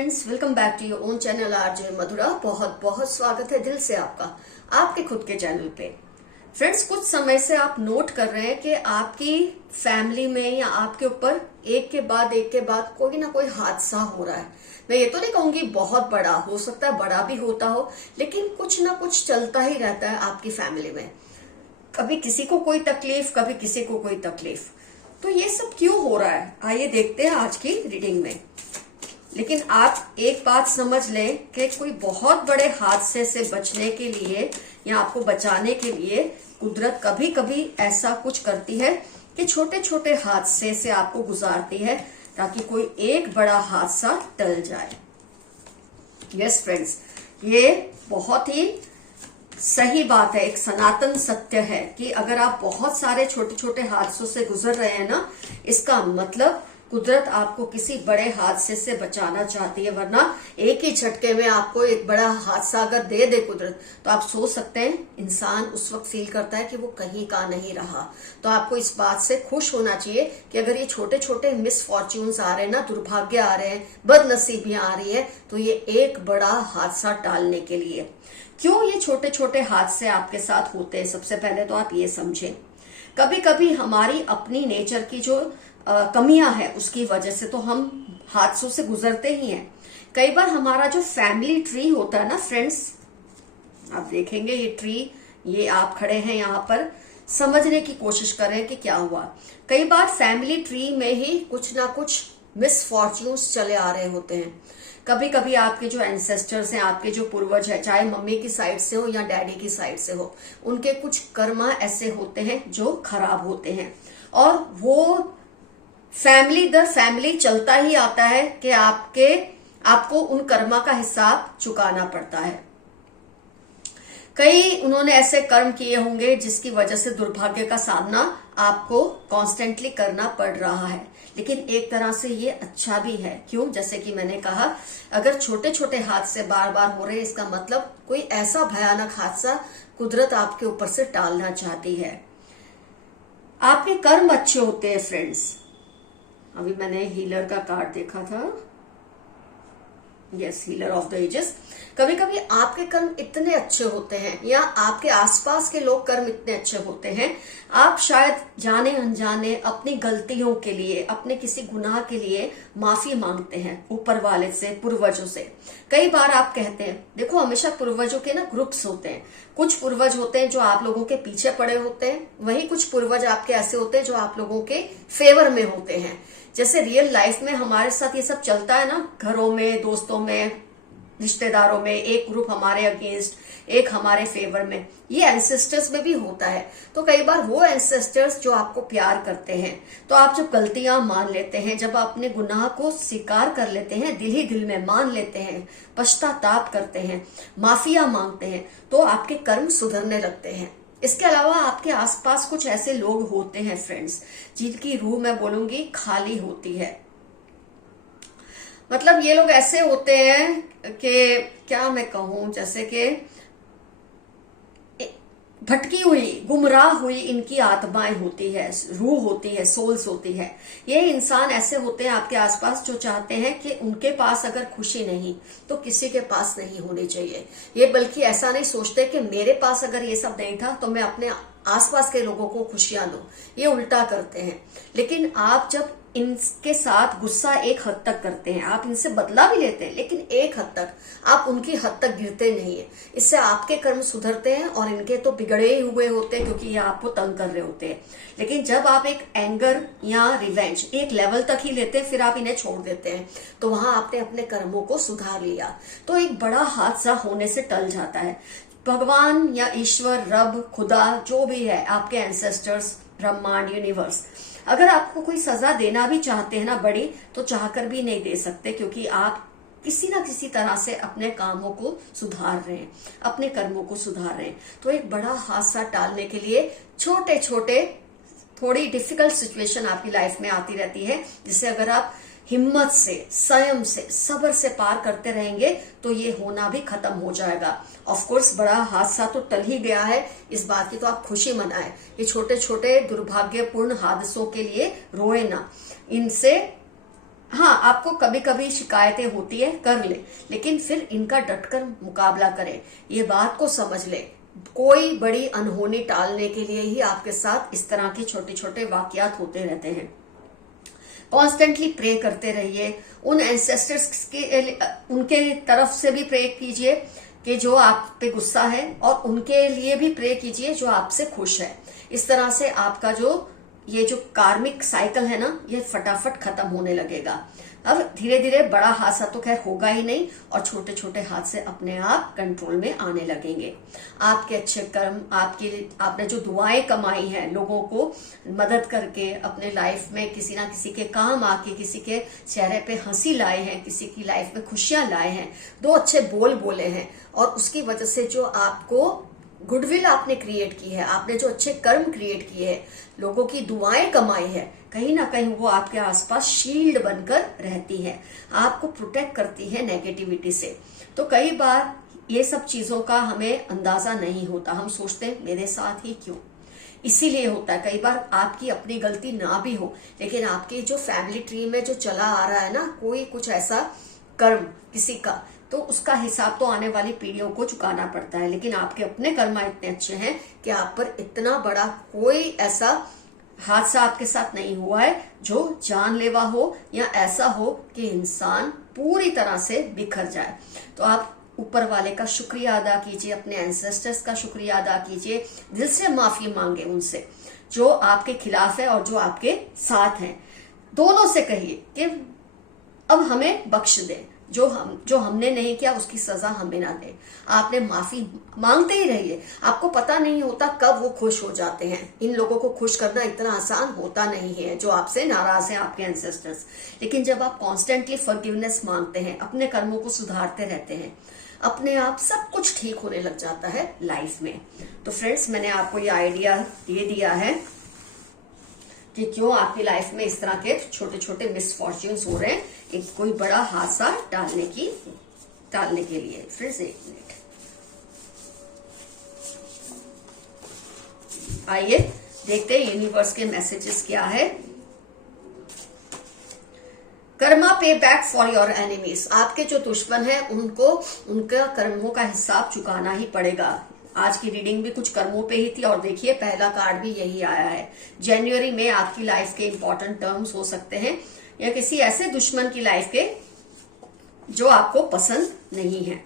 Friends, welcome back to your own channel RJ Madhura. बहुत बहुत स्वागत है दिल से आपका आपके खुद के चैनल पे। फ्रेंड्स, कुछ समय से आप नोट कर रहे हैं कि आपकी फैमिली में या आपके ऊपर एक के बाद कोई ना कोई हादसा हो रहा है। मैं ये तो नहीं कहूंगी बहुत बड़ा, हो सकता है बड़ा भी होता हो, लेकिन कुछ ना कुछ चलता ही रहता है आपकी फैमिली में। कभी किसी को कोई तकलीफ, कभी किसी को कोई तकलीफ। तो ये सब क्यों हो रहा है, आइए देखते हैं आज की रीडिंग में। लेकिन आप एक बात समझ लें कि कोई बहुत बड़े हादसे से बचने के लिए या आपको बचाने के लिए कुदरत कभी कभी ऐसा कुछ करती है कि छोटे छोटे हादसे से आपको गुजारती है ताकि कोई एक बड़ा हादसा टल जाए। यस फ्रेंड्स, ये बहुत ही सही बात है, एक सनातन सत्य है कि अगर आप बहुत सारे छोटे छोटे हादसों से गुजर रहे हैं ना, इसका मतलब कुदरत आपको किसी बड़े हादसे से बचाना चाहती है। वरना एक ही झटके में आपको एक बड़ा हादसा अगर दे दे कुदरत, तो आप सोच सकते हैं इंसान उस वक्त फील करता है कि वो कहीं का नहीं रहा। तो आपको इस बात से खुश होना चाहिए कि अगर ये छोटे छोटे मिसफॉर्च्यून्स आ रहे हैं ना, दुर्भाग्य आ रहे हैं, बदनसीबियां आ रही है, तो ये एक बड़ा हादसा टालने के लिए। क्यों ये छोटे छोटे हादसे आपके साथ होते हैं, सबसे पहले तो आप ये समझें। कभी कभी हमारी अपनी नेचर की जो कमियां है उसकी वजह से तो हम हादसों से गुजरते ही हैं। कई बार हमारा जो फैमिली ट्री होता है ना फ्रेंड्स, आप देखेंगे ये ट्री, ये आप खड़े हैं यहाँ पर, समझने की कोशिश करें कि क्या हुआ। कई बार फैमिली ट्री में ही कुछ ना कुछ मिसफॉर्च्यून्स चले आ रहे होते हैं। कभी कभी आपके जो एंसेस्टर्स हैं, आपके जो पूर्वज है, चाहे मम्मी की साइड से हो या डैडी की साइड से हो, उनके कुछ कर्मा ऐसे होते हैं जो खराब होते हैं, और वो फैमिली दर फैमिली चलता ही आता है कि आपको उन कर्मा का हिसाब चुकाना पड़ता है। कई उन्होंने ऐसे कर्म किए होंगे जिसकी वजह से दुर्भाग्य का सामना आपको कॉन्स्टेंटली करना पड़ रहा है। लेकिन एक तरह से ये अच्छा भी है। क्यों? जैसे कि मैंने कहा, अगर छोटे छोटे हादसे बार बार हो रहे हैं, इसका मतलब कोई ऐसा भयानक हादसा कुदरत आपके ऊपर से टालना चाहती है। आपके कर्म अच्छे होते हैं फ्रेंड्स। अभी मैंने हीलर का कार्ड देखा था, yes, healer of the ages. कभी कभी आपके कर्म इतने अच्छे होते हैं या आपके आसपास के लोग कर्म इतने अच्छे होते हैं, आप शायद जाने अनजाने अपनी गलतियों के लिए, अपने किसी गुनाह के लिए माफी मांगते हैं ऊपर वाले से, पूर्वजों से। कई बार आप कहते हैं, देखो हमेशा पूर्वजों के ना ग्रुप्स होते हैं। कुछ पूर्वज होते हैं जो आप लोगों के पीछे पड़े होते हैं, वहीं कुछ पूर्वज आपके ऐसे होते हैं जो आप लोगों के फेवर में होते हैं। जैसे रियल लाइफ में हमारे साथ ये सब चलता है ना, घरों में, दोस्तों में, रिश्तेदारों में, एक ग्रुप हमारे अगेंस्ट, एक हमारे फेवर में। ये एंसेस्टर्स में भी होता है। तो कई बार वो एंसेस्टर्स जो आपको प्यार करते हैं, तो आप जब गलतियां मान लेते हैं, जब आप अपने गुनाह को स्वीकार कर लेते हैं, दिल ही दिल में मान लेते हैं, पश्चाताप करते हैं, माफिया मांगते हैं, तो आपके कर्म सुधरने लगते हैं। इसके अलावा आपके आसपास कुछ ऐसे लोग होते हैं फ्रेंड्स, जिनकी रूह मैं बोलूंगी खाली होती है। मतलब ये लोग ऐसे होते हैं कि क्या मैं कहूं, जैसे कि भटकी हुई, गुमराह हुई इनकी आत्माएं होती है, रूह होती है, सोल्स होती है। ये इंसान ऐसे होते हैं आपके आसपास जो चाहते हैं कि उनके पास अगर खुशी नहीं तो किसी के पास नहीं होनी चाहिए। ये बल्कि ऐसा नहीं सोचते कि मेरे पास अगर ये सब नहीं था तो मैं अपने आसपास के लोगों को खुशियां दूं। ये उल्टा करते हैं। लेकिन आप जब इनके साथ गुस्सा एक हद तक करते हैं, आप इनसे बदला भी लेते हैं, लेकिन एक हद तक, आप उनकी हद तक गिरते नहीं है। इससे आपके कर्म सुधरते हैं और इनके तो बिगड़े हुए होते हैं, क्योंकि ये आपको तंग कर रहे होते हैं। लेकिन जब आप एक एंगर या रिवेंज एक लेवल तक ही लेते हैं, फिर आप इन्हें छोड़ देते हैं, तो वहां आपने अपने कर्मों को सुधार लिया, तो एक बड़ा हादसा होने से टल जाता है। भगवान या ईश्वर, रब, खुदा, जो भी है, आपके एंसेस्टर्स, ब्रह्मांड, यूनिवर्स, अगर आपको कोई सजा देना भी चाहते हैं ना बड़ी, तो चाहकर भी नहीं दे सकते, क्योंकि आप किसी ना किसी तरह से अपने कामों को सुधार रहे हैं, अपने कर्मों को सुधार रहे हैं। तो एक बड़ा हादसा टालने के लिए छोटे छोटे, थोड़ी डिफिकल्ट सिचुएशन आपकी लाइफ में आती रहती है, जिसे अगर आप हिम्मत से, संयम से, सब्र से पार करते रहेंगे तो ये होना भी खत्म हो जाएगा। ऑफ कोर्स बड़ा हादसा तो टल ही गया है, इस बात की तो आप खुशी मनाएं। ये छोटे छोटे दुर्भाग्यपूर्ण हादसों के लिए रोए ना, इनसे हाँ, आपको कभी कभी शिकायतें होती है, कर ले, लेकिन फिर इनका डटकर मुकाबला करें। ये बात को समझ ले, कोई बड़ी अनहोनी टालने के लिए ही आपके साथ इस तरह के छोटे छोटे वाकयात होते रहते हैं। कॉन्स्टेंटली प्रे करते रहिए, उन एंसेस्टर्स के उनके तरफ से भी प्रे कीजिए कि जो आप पे गुस्सा है, और उनके लिए भी प्रे कीजिए जो आपसे खुश है। इस तरह से आपका ये जो कार्मिक साइकिल है ना, ये फटाफट खत्म होने लगेगा। अब धीरे धीरे बड़ा हादसा तो खैर होगा ही नहीं, और छोटे छोटे हादसे अपने आप कंट्रोल में आने लगेंगे। आपके अच्छे कर्म, आपने जो दुआएं कमाई हैं लोगों को मदद करके, अपने लाइफ में किसी ना किसी के काम आके, किसी के चेहरे पे हंसी लाए हैं, किसी की लाइफ में खुशियां लाए हैं, दो अच्छे बोल बोले हैं, और उसकी वजह से जो आपको गुडविल आपने क्रिएट की है, आपने जो अच्छे कर्म क्रिएट किए हैं, लोगों की दुआएं कमाई है, कहीं ना कहीं वो आपके आसपास शील्ड बनकर रहती है, आपको प्रोटेक्ट करती है नेगेटिविटी से। तो कई बार ये सब चीजों का हमें अंदाजा नहीं होता, हम सोचते हैं मेरे साथ ही क्यों, इसीलिए होता है। कई बार आपकी अपनी गलती ना भी हो, लेकिन आपके जो फैमिली ट्री में जो चला आ रहा है ना, कोई कुछ ऐसा कर्म किसी का, तो उसका हिसाब तो आने वाली पीढ़ियों को चुकाना पड़ता है। लेकिन आपके अपने कर्मा इतने अच्छे हैं कि आप पर इतना बड़ा कोई ऐसा हादसा आपके साथ नहीं हुआ है जो जानलेवा हो, या ऐसा हो कि इंसान पूरी तरह से बिखर जाए। तो आप ऊपर वाले का शुक्रिया अदा कीजिए, अपने एंसेस्टर्स का शुक्रिया अदा कीजिए, दिल से माफी मांगे उनसे जो आपके खिलाफ है और जो आपके साथ हैं। दोनों से कहिए कि अब हमें बख्श दे, जो हमने नहीं किया उसकी सजा हमें ना दे। आपने माफी मांगते ही रहिए, आपको पता नहीं होता कब वो खुश हो जाते हैं। इन लोगों को खुश करना इतना आसान होता नहीं है जो आपसे नाराज हैं, आपके एंसेस्टर्स। लेकिन जब आप कॉन्स्टेंटली फॉरगिवनेस मांगते हैं, अपने कर्मों को सुधारते रहते हैं, अपने आप सब कुछ ठीक होने लग जाता है लाइफ में। तो फ्रेंड्स, मैंने आपको ये आइडिया दे दिया है कि क्यों आपकी लाइफ में इस तरह के छोटे छोटे मिसफॉर्च्यून्स हो रहे हैं, एक कोई बड़ा हादसा टालने के लिए। फ्रेंड्स, एक मिनट, आइए देखते हैं यूनिवर्स के मैसेजेस क्या है। कर्मा पे बैक फॉर योर एनिमीज, आपके जो दुश्मन है उनको उनका कर्मों का हिसाब चुकाना ही पड़ेगा। आज की रीडिंग भी कुछ कर्मों पे ही थी, और देखिए पहला कार्ड भी यही आया है। जनवरी में आपकी लाइफ के इंपॉर्टेंट टर्म्स हो सकते हैं, या किसी ऐसे दुश्मन की लाइफ के जो आपको पसंद नहीं है।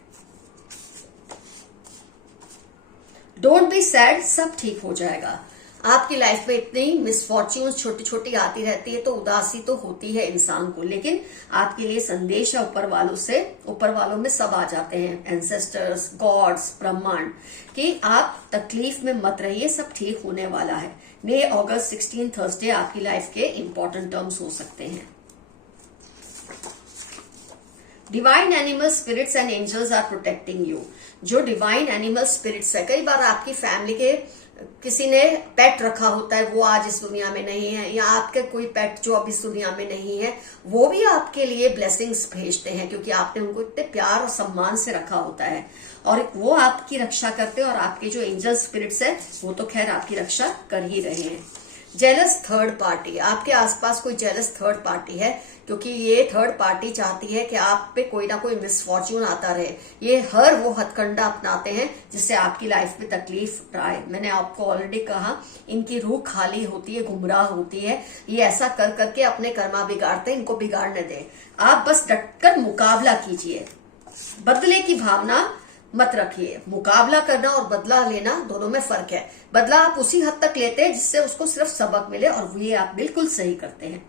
डोंट बी सैड, सब ठीक हो जाएगा। आपकी लाइफ में इतनी मिसफॉर्च्यून्स छोटी छोटी आती रहती है, तो उदासी तो होती है इंसान को, लेकिन आपके लिए संदेश है ऊपर वालों में सब आ जाते हैं, एंसेस्टर्स, गॉड्स, ब्रह्मांड, कि आप तकलीफ में मत रहिए, सब ठीक होने वाला है। मई अगस्त 16 थर्सडे आपकी लाइफ के इंपॉर्टेंट टर्म्स हो सकते हैं। Divine animal spirits and angels are protecting you. जो डिवाइन एनिमल स्पिरिट्स है, कई बार आपकी फैमिली के किसी ने पेट रखा होता है, वो आज इस दुनिया में नहीं है, या आपके कोई पेट जो अब इस दुनिया में नहीं है, वो भी आपके लिए ब्लेसिंग्स भेजते हैं, क्योंकि आपने उनको इतने प्यार और सम्मान से रखा होता है, और वो आपकी रक्षा करते हैं। और आपके जो एंजल स्पिरिट्स है वो तो खैर आपकी रक्षा कर ही रहे हैं। जेलस थर्ड पार्टी, आपके आसपास कोई जेलस थर्ड पार्टी है, क्योंकि ये थर्ड पार्टी चाहती है कि आप पे कोई ना कोई मिसफॉर्च्यून आता रहे। ये हर वो हथकंडा अपनाते हैं जिससे आपकी लाइफ में तकलीफ आए। मैंने आपको ऑलरेडी कहा, इनकी रूह खाली होती है, गुमराह होती है, ये ऐसा कर करके अपने कर्मा बिगाड़ते हैं, इनको बिगाड़ने दें। आप बस डटकर मुकाबला कीजिए, बदले की भावना मत रखिए। मुकाबला करना और बदला लेना दोनों में फर्क है। बदला आप उसी हद तक लेते हैं जिससे उसको सिर्फ सबक मिले, और ये आप बिल्कुल सही करते हैं।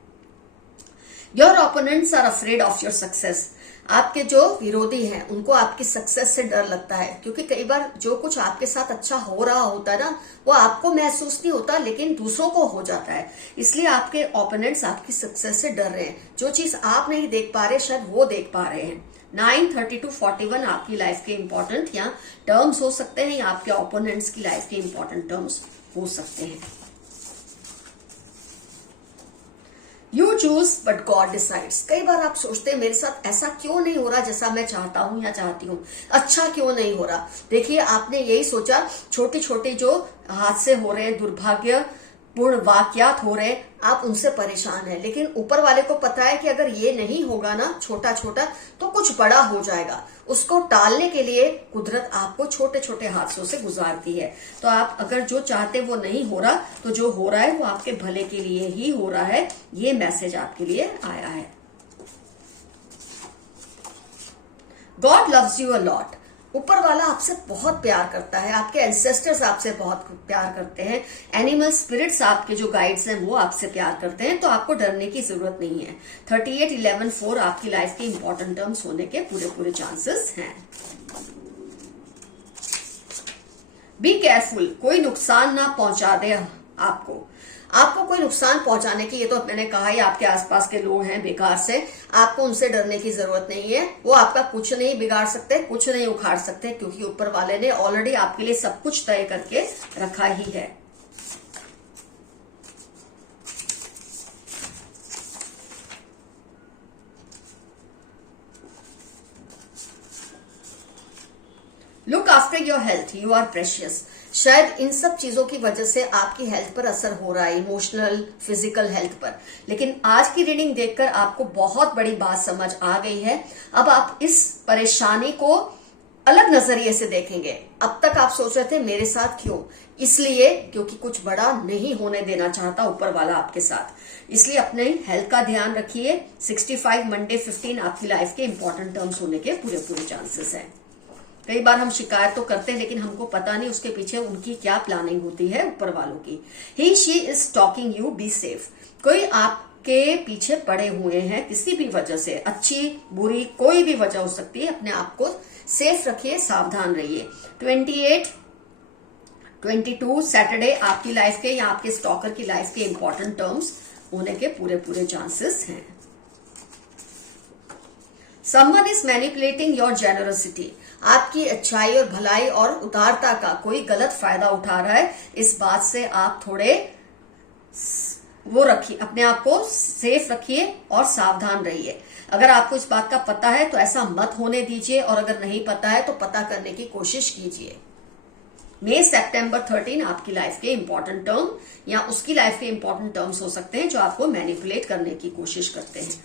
Your opponents are afraid of your success, आपके जो विरोधी हैं उनको आपकी सक्सेस से डर लगता है, क्योंकि कई बार जो कुछ आपके साथ अच्छा हो रहा होता है ना, वो आपको महसूस नहीं होता, लेकिन दूसरों को हो जाता है। इसलिए आपके ओपोनेंट्स आपकी सक्सेस से डर रहे हैं। जो चीज आप नहीं देख पा रहे, शायद वो देख पा रहे हैं। 9/30-41 आपकी लाइफ के इंपॉर्टेंट या टर्म्स हो सकते हैं, या आपके ओपोनेंट्स की लाइफ के इंपॉर्टेंट टर्म्स हो सकते हैं। You choose but God decides, कई बार आप सोचते हैं मेरे साथ ऐसा क्यों नहीं हो रहा जैसा मैं चाहता हूं या चाहती हूं, अच्छा क्यों नहीं हो रहा। देखिए, आपने यही सोचा, छोटी छोटी जो हादसे हो रहे हैं, दुर्भाग्य पूर्ण वाकयात हो रहे, आप उनसे परेशान है, लेकिन ऊपर वाले को पता है कि अगर ये नहीं होगा ना छोटा छोटा तो कुछ बड़ा हो जाएगा। उसको टालने के लिए कुदरत आपको छोटे छोटे हादसों से गुजारती है। तो आप अगर जो चाहते वो नहीं हो रहा, तो जो हो रहा है वो आपके भले के लिए ही हो रहा है। ये मैसेज आपके लिए आया है। God loves you a lot. ऊपर वाला आपसे बहुत प्यार करता है, आपके एंसेस्टर्स आपसे बहुत प्यार करते हैं, एनिमल स्पिरिट्स आपके जो गाइड्स हैं वो आपसे प्यार करते हैं, तो आपको डरने की जरूरत नहीं है। 38-11-4 आपकी लाइफ के इंपॉर्टेंट टर्म्स होने के पूरे चांसेस हैं। बी केयरफुल, कोई नुकसान ना पहुंचा दे आपको कोई नुकसान पहुंचाने की, ये तो मैंने कहा ही, आपके आसपास के लोग हैं बेकार से, आपको उनसे डरने की जरूरत नहीं है। वो आपका कुछ नहीं बिगाड़ सकते, कुछ नहीं उखाड़ सकते, क्योंकि ऊपर वाले ने ऑलरेडी आपके लिए सब कुछ तय करके रखा ही है। Look after your health, you are precious. शायद इन सब चीजों की वजह से आपकी हेल्थ पर असर हो रहा है, इमोशनल फिजिकल हेल्थ पर, लेकिन आज की रीडिंग देखकर आपको बहुत बड़ी बात समझ आ गई है। अब आप इस परेशानी को अलग नजरिए से देखेंगे। अब तक आप सोच रहे थे मेरे साथ क्यों, इसलिए क्योंकि कुछ बड़ा नहीं होने देना चाहता ऊपर वाला आपके साथ। इसलिए अपने हेल्थ का ध्यान रखिए। 65 मंडे 15 आपकी लाइफ के इंपॉर्टेंट टर्म्स होने के पूरे चांसेस हैं। कई बार हम शिकायत तो करते हैं, लेकिन हमको पता नहीं उसके पीछे उनकी क्या प्लानिंग होती है ऊपर वालों की। He she is talking you, be safe. कोई आपके पीछे पड़े हुए हैं किसी भी वजह से, अच्छी बुरी कोई भी वजह हो सकती है। अपने आप को सेफ रखिए, सावधान रहिए। 28-22 सैटरडे आपकी लाइफ के या आपके स्टॉकर की लाइफ के इंपॉर्टेंट टर्म्स होने के पूरे चांसेस हैं। Someone is manipulating your generosity. आपकी अच्छाई और भलाई और उदारता का कोई गलत फायदा उठा रहा है। इस बात से आप थोड़े वो रखिए, अपने आप को सेफ रखिए और सावधान रहिए। अगर आपको इस बात का पता है तो ऐसा मत होने दीजिए, और अगर नहीं पता है तो पता करने की कोशिश कीजिए। मई सेप्टेंबर 13 आपकी लाइफ के इंपॉर्टेंट टर्म या उसकी लाइफ के इंपॉर्टेंट टर्म्स हो सकते हैं जो आपको मैनिपुलेट करने की कोशिश करते हैं।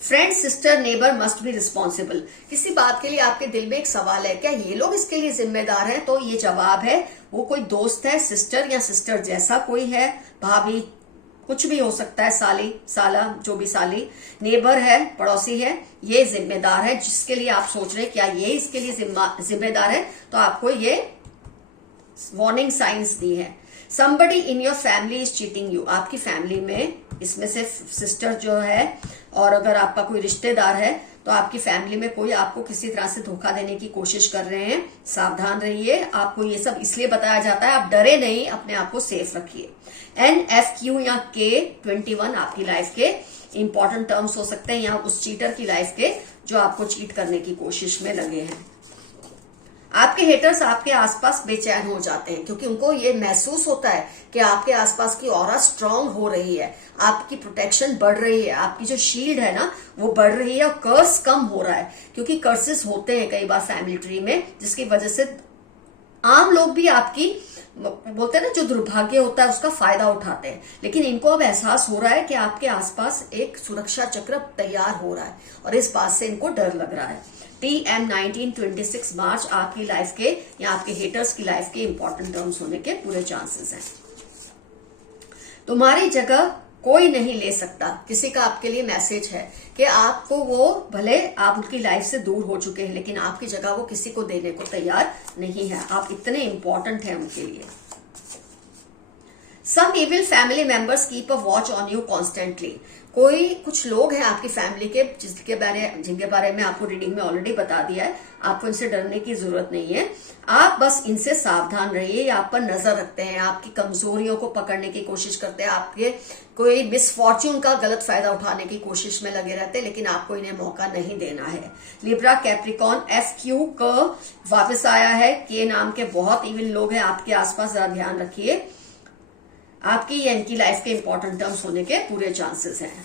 Friend, sister, neighbour must be responsible. किसी बात के लिए आपके दिल में एक सवाल है, क्या ये लोग इसके लिए जिम्मेदार हैं? तो ये जवाब है, वो कोई दोस्त है, सिस्टर या सिस्टर जैसा कोई है, भाभी, कुछ भी हो सकता है, साली, साला, जो भी साली, नेबर है, पड़ोसी है, ये जिम्मेदार है जिसके लिए आप सोच रहे हैं क्या ये इसके लिए जिम्मेदार है, तो आपको ये वार्निंग साइंस दी है। somebody in your family is cheating you। आपकी फैमिली में इसमें से सिस्टर जो है, और अगर आपका कोई रिश्तेदार है तो आपकी फैमिली में कोई आपको किसी तरह से धोखा देने की कोशिश कर रहे हैं। सावधान रहिए। आपको ये सब इसलिए बताया जाता है, आप डरे नहीं, अपने आप को सेफ रखिए। NFQ या K21 आपकी लाइफ के इंपॉर्टेंट टर्म्स हो सकते हैं, या उस चीटर की लाइफ के जो आपको चीट करने की कोशिश में लगे हैं। आपके हेटर्स आपके आसपास बेचैन हो जाते हैं, क्योंकि उनको ये महसूस होता है कि आपके आसपास की ऑरा स्ट्रांग हो रही है, आपकी प्रोटेक्शन बढ़ रही है, आपकी जो शील्ड है ना वो बढ़ रही है, और कर्स कम हो रहा है। क्योंकि कर्सेस होते हैं कई बार फैमिली ट्री में, जिसकी वजह से आम लोग भी आपकी, बोलते हैं ना, जो दुर्भाग्य होता है उसका फायदा उठाते हैं। लेकिन इनको अब एहसास हो रहा है कि आपके आसपास एक सुरक्षा चक्र तैयार हो रहा है, और इस बात से इनको डर लग रहा है। TM 19-26 मार्च आपकी लाइफ के या आपके हेटर्स की लाइफ के इंपॉर्टेंट टर्म्स होने के पूरे चांसेस हैं। तुम्हारी जगह कोई नहीं ले सकता। किसी का आपके लिए मैसेज है कि आपको वो, भले आप उनकी लाइफ से दूर हो चुके हैं, लेकिन आपकी जगह वो किसी को देने को तैयार नहीं है। आप इतने इंपॉर्टेंट हैं उनके लिए। Some evil family members keep a watch on you constantly। कुछ लोग हैं आपकी फैमिली के जिनके बारे में आपको रीडिंग में ऑलरेडी बता दिया है। आपको इनसे डरने की जरूरत नहीं है, आप बस इनसे सावधान रहिए। आप पर नजर रखते हैं, आपकी कमजोरियों को पकड़ने की कोशिश करते हैं, आपके कोई मिसफॉर्च्यून का गलत फायदा उठाने की कोशिश में लगे रहते हैं, लेकिन आपको इन्हें मौका नहीं देना है। लिब्रा, कैप्रिकॉन, FQ का वापस आया है। के नाम के बहुत इविल लोग हैं आपके आसपास, जरा ध्यान रखिए। आपकी या इनकी लाइफ के इंपॉर्टेंट टर्म्स होने के पूरे चांसेस हैं।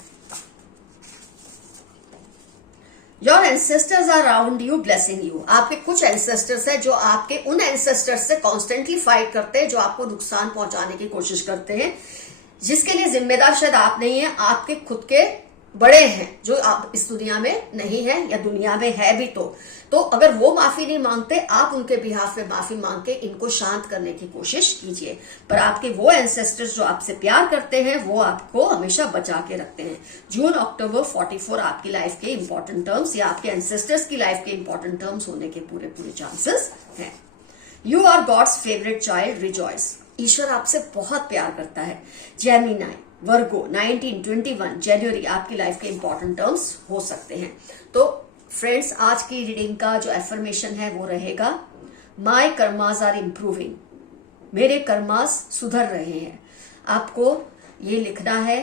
Your ancestors are around you blessing you. आपके कुछ एंसेस्टर्स हैं जो आपके उन एंसेस्टर्स से कॉन्स्टेंटली फाइट करते हैं, जो आपको नुकसान पहुंचाने की कोशिश करते हैं, जिसके लिए जिम्मेदार शायद आप नहीं है, आपके खुद के बड़े हैं जो आप इस दुनिया में नहीं है, या दुनिया में है भी तो अगर वो माफी नहीं मांगते, आप उनके बिहाफ में माफी मांग के इनको शांत करने की कोशिश कीजिए। पर आपके वो एंसेस्टर्स जो आपसे प्यार करते हैं वो आपको हमेशा बचा के रखते हैं। जून अक्टूबर 44 आपकी लाइफ के इंपॉर्टेंट टर्म्स या आपके एंसेस्टर्स की लाइफ के इंपॉर्टेंट टर्म्स होने के पूरे चांसेस हैं। You are God's favourite child, rejoice. ईश्वर आपसे बहुत प्यार करता है। जेमिनी, वर्गो, 1921 जनवरी आपकी लाइफ के इंपॉर्टेंट टर्म्स हो सकते हैं। तो फ्रेंड्स, आज की रीडिंग का जो एफर्मेशन है वो रहेगा, माई कर्मास आर इम्प्रूविंग। मेरे कर्मास सुधर रहे हैं। आपको ये लिखना है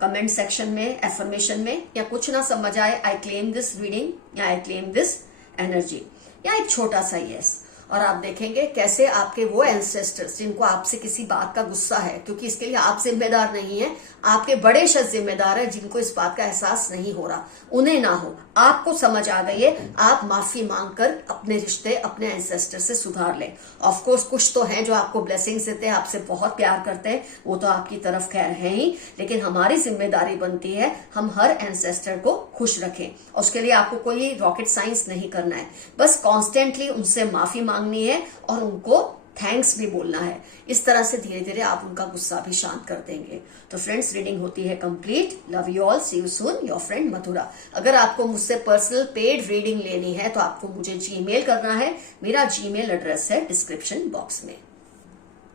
कमेंट सेक्शन में, एफर्मेशन में, या कुछ ना समझ आए, आई क्लेम दिस रीडिंग या आई क्लेम दिस एनर्जी, या एक छोटा सा यस। और आप देखेंगे कैसे आपके वो एंसेस्टर्स जिनको आपसे किसी बात का गुस्सा है, क्योंकि इसके लिए आप जिम्मेदार नहीं है, आपके बड़े शख्स जिम्मेदार है, जिनको इस बात का एहसास नहीं हो रहा, उन्हें ना हो, आपको समझ आ गई है, आप माफी मांगकर अपने रिश्ते अपने एंसेस्टर से सुधार लें। ऑफ कोर्स कुछ तो हैं जो आपको ब्लेसिंग्स देते हैं, आपसे बहुत प्यार करते हैं, वो तो आपकी तरफ खैर है ही, लेकिन हमारी जिम्मेदारी बनती है हम हर एंसेस्टर को खुश रखें। उसके लिए आपको कोई रॉकेट साइंस नहीं करना है, बस कॉन्स्टेंटली उनसे माफी मांगनी है और उनको थैंक्स भी बोलना है। इस तरह से धीरे धीरे आप उनका गुस्सा भी शांत कर देंगे। तो फ्रेंड्स, रीडिंग होती है complete. Love you all, see you soon, your friend Mathura. अगर आपको मुझसे पर्सनल पेड रीडिंग लेनी है तो आपको मुझे जीमेल करना है। मेरा जीमेल एड्रेस है डिस्क्रिप्शन बॉक्स में।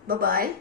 Bye bye.